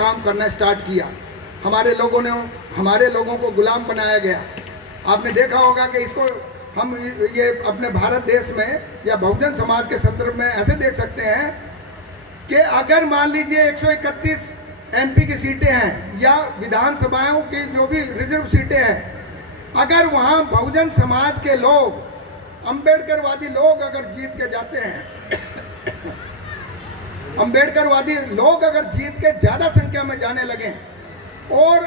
काम करना स्टार्ट किया। हमारे लोगों को गुलाम बनाया गया। आपने देखा होगा कि इसको हम ये अपने भारत देश में या बहुजन समाज के संदर्भ में ऐसे देख सकते हैं कि अगर मान लीजिए 131 एमपी की सीटें हैं या विधानसभाओं की जो भी रिजर्व सीटें हैं, अगर वहाँ बहुजन समाज के लोग, अम्बेडकरवादी लोग अगर जीत के जाते हैं अम्बेडकरवादी लोग अगर जीत के ज़्यादा संख्या में जाने लगे और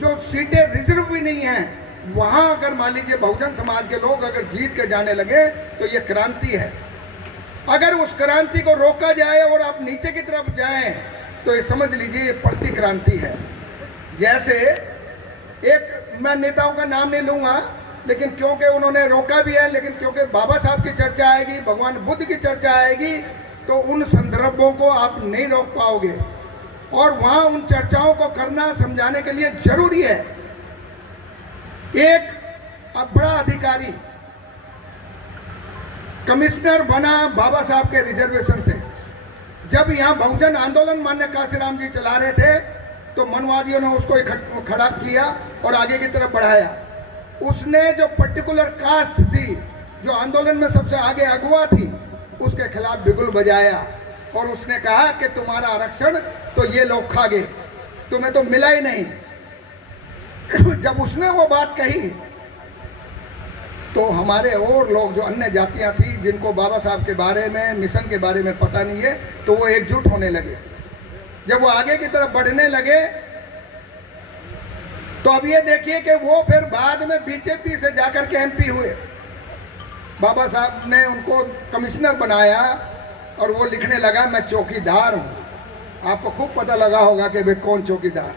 जो सीटें रिजर्व भी नहीं हैं वहाँ अगर मान लीजिए बहुजन समाज के लोग अगर जीत के जाने लगे तो ये क्रांति है। अगर उस क्रांति को रोका जाए और आप नीचे की तरफ जाएं तो ये समझ लीजिए ये प्रति क्रांति है। जैसे एक, मैं नेताओं का नाम नहीं लूँगा, लेकिन क्योंकि उन्होंने रोका भी है, लेकिन क्योंकि बाबा साहब की चर्चा आएगी, भगवान बुद्ध की चर्चा आएगी, तो उन संदर्भों को आप नहीं रोक पाओगे। और वहाँ उन चर्चाओं को करना, समझाने के लिए जरूरी है। एक बड़ा अधिकारी कमिश्नर बना बाबा साहब के रिजर्वेशन से। जब यहाँ बहुजन आंदोलन मान्य काशीराम जी चला रहे थे तो मनवादियों ने उसको खड़ा किया और आगे की तरफ बढ़ाया। उसने जो पर्टिकुलर कास्ट थी, जो आंदोलन में सबसे आगे अगुवा थी, उसके खिलाफ बिगुल बजाया और उसने कहा कि तुम्हारा आरक्षण तो ये लोग खा गए, तुम्हें तो मिला ही नहीं। जब उसने वो बात कही तो हमारे और लोग जो अन्य जातियां थी जिनको बाबा साहब के बारे में, मिशन के बारे में पता नहीं है, तो वो एकजुट होने लगे। जब वो आगे की तरफ बढ़ने लगे तो अब ये देखिए कि वो फिर बाद में बीजेपी से जाकर के एमपी हुए। बाबा साहब ने उनको कमिश्नर बनाया और वो लिखने लगा मैं चौकीदार हूँ। आपको खूब पता लगा होगा कि भाई कौन चौकीदार।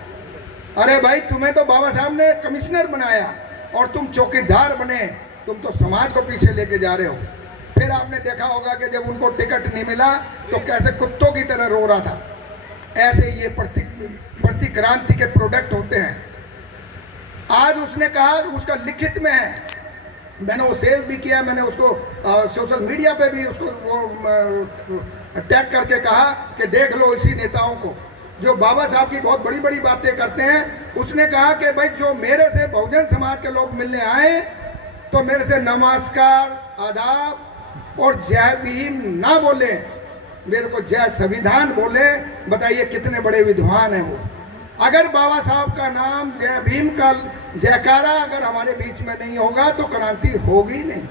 अरे भाई, तुम्हें तो बाबा साहब ने कमिश्नर बनाया और तुम चौकीदार बने, तुम तो समाज को पीछे लेके जा रहे हो। फिर आपने देखा होगा कि जब उनको टिकट नहीं मिला तो कैसे कुत्तों की तरह रो रहा था। ऐसे ये प्रति क्रांति के प्रोडक्ट होते हैं। आज उसने कहा, उसका लिखित में है, मैंने वो सेव भी किया, मैंने उसको सोशल मीडिया पे भी उसको वो टैग करके कहा कि देख लो इसी नेताओं को जो बाबा साहब की बहुत बड़ी बड़ी बातें करते हैं। उसने कहा कि भाई जो मेरे से बहुजन समाज के लोग मिलने आए तो मेरे से नमस्कार, आदाब और जय भीम ना बोले, मेरे को जय संविधान बोले। बताइए कितने बड़े विद्वान हैं वो। अगर बाबा साहब का नाम, जय भीम का जयकारा अगर हमारे बीच में नहीं होगा तो क्रांति होगी नहीं।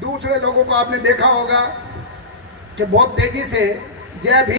दूसरे लोगों को आपने देखा होगा कि बहुत तेजी से जय भीम